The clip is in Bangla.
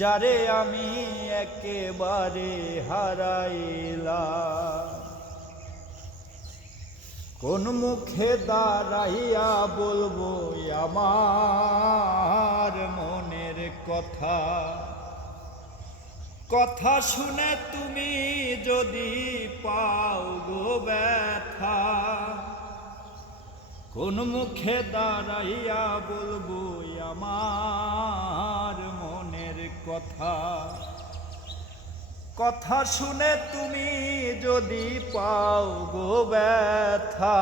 যারে আমি একেবারে হারাইলা কোন মুখে দাঁড়াইয়া বলব, আমার মনের কথা। কথা শুনে তুমি যদি পাও গো ব্যথা। কোন মুখে দাঁড়াইয়া বলব, আমার কথা। কথা শুনে তুমি যদি পাও গো ব্যথা।